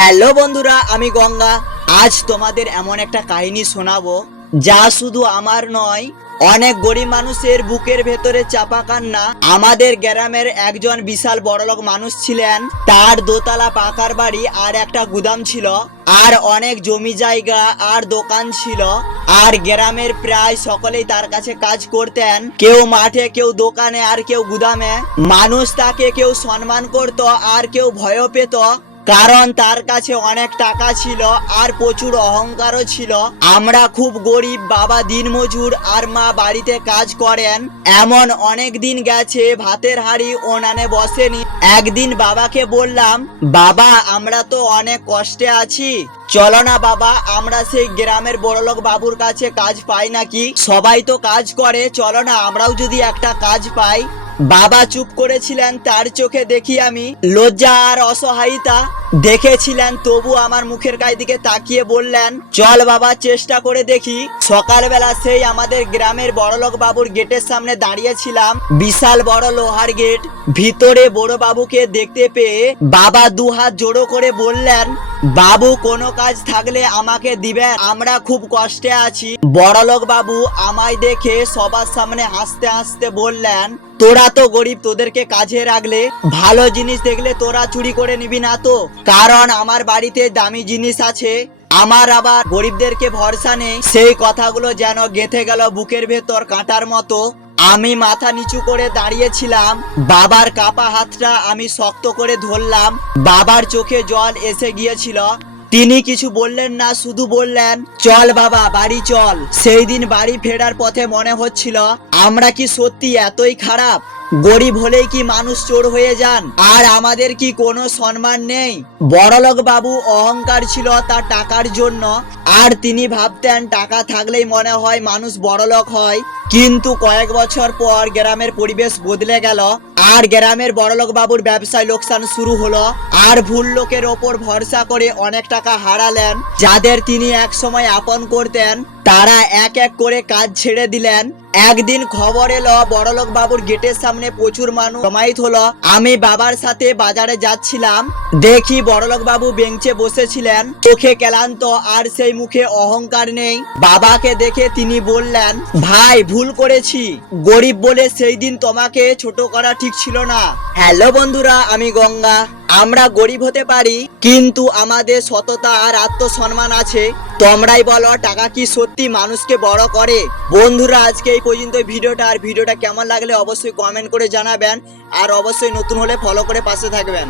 Hello বন্ধুরা, আমি গঙ্গা। আজ তোমাদের এমন একটা কাহিনী শোনাবো যা শুধু আমার নয়, অনেক গরিব মানুষের বুকের ভেতরে চাপা কান্না। আমাদের গ্রামের একজন বিশাল বড়লোক মানুষ ছিলেন। তার দোতলা পাকার বাড়ি আর একটা গুদাম ছিল, আর অনেক জমি জায়গা আর দোকান ছিল। আর গ্রামের প্রায় সকলেই তার কাছে কাজ করতেন, কেউ মাঠে, কেউ দোকানে, আর কেউ গুদামে। মানুষ তাকে কেউ সম্মান করত আর কেউ ভয়ও পেত, কারণ তার কাছে অনেক টাকা ছিল আর প্রচুর অহংকারও ছিল। আমরা খুব গরিব, বাবা দিনমজুর আর মা বাড়িতে কাজ করেন। এমন অনেক দিন গেছে ভাতের হাঁড়ি উনানে বসেনি। একদিন বাবাকে বললাম, বাবা আমরা তো অনেক কষ্টে আছি, চলো না বাবা আমরা সেই গ্রামের বড়লোক বাবুর কাছে কাজ পাই নাকি, সবাই তো কাজ করে, চলো না আমরাও যদি একটা কাজ পাই। বাবা চুপ করেছিলেন, তার চোখে দেখি আমি লজ্জা আর অসহায়তা। দেখেছিলেন তবু আমার মুখের দিকে তাকিয়ে বললেন, চল বাবা চেষ্টা করে দেখি। সকালবেলা সেই আমাদের গ্রামের বড়লোক বাবুর গেটের সামনে দাঁড়িয়েছিলাম, বিশাল বড় লোহার গেট। ভিতরে বড় বাবুকে দেখতে পেয়ে বাবা দুহাত জোড়ো করে বললেন, বাবু কোনো কাজ থাকলে আমাকে দিবেন, আমরা খুব কষ্টে আছি। বড়লোক বাবু আমায় দেখে সবার সামনে হাসতে হাসতে বললেন, তোরা তো গরিব, তোদেরকে কাজে রাখলে ভালো জিনিস দেখলে তোরা চুরি করে নিবি না তো, কারণ আমার বাড়িতে দামি জিনিস আছে। আমার আবার গরিবদেরকে ভরসা নেই। সেই কথাগুলো যেন গেঁথে গেল বুকের ভেতর কাঁটার মতো। আমি মাথা নিচু করে দাঁড়িয়েছিলাম, বাবার কাপা হাতটা আমি শক্ত করে ধরলাম। বাবার চোখে জল এসে গিয়েছিল। তিনি কিছু বললেন না, শুধু বললেন, চল বাবা বাড়ি চল। সেই দিন বাড়ি ফেরার পথে মনে হচ্ছিল, আমরা কি সত্যি এতই খারাপ? গরিব হলেই কি মানুষ চোর হয়ে যান? আর আমাদের কি কোনো সম্মান নেই? বড়লোক বাবু অহংকার ছিল তার টাকার জন্য, আর তিনি ভাবতেন টাকা থাকলেই মনে হয় মানুষ বড়লোক হয়। কিন্তু কয়েক বছর পর গ্রামের পরিবেশ বদলে গেল, আর গ্রামের বড়লোক বাবুর ব্যবসায় লোকসান শুরু হলো। আর ভুল লোকের ওপর ভরসা করে অনেক টাকা হারালেন। যাদের তিনি এক সময় আপন করতেন তারা এক এক করে কাজ ছেড়ে দিলেন। একদিন খবর এলো বড়লোক বাবুর গেটের সামনে প্রচুর মানুষ জমায়েত হলো। আমি বাবার সাথে বাজারে যাচ্ছিলাম, দেখি বড়লোক বাবু বেঞ্চে বসেছিলেন, চোখে ক্লান্ত আর সেই মুখে অহংকার নেই। বাবাকে দেখে তিনি বললেন, ভাই ভুল করেছি, গরিব বলে সেই দিন তোমাকে ছোট করা ঠিক ছিল না। হ্যালো বন্ধুরা, আমি গঙ্গা। আমরা গরিব হতে পারি, কিন্তু আমাদের সততা আর আত্মসম্মান আছে। তোমরাই বলো, টাকা কি সত্যি মানুষকে বড় করে? বন্ধুরা আজকে এই পর্যন্ত ভিডিওটা কেমন লাগলে অবশ্যই কমেন্ট করে জানাবেন, আর অবশ্যই নতুন হলে ফলো করে পাশে থাকবেন।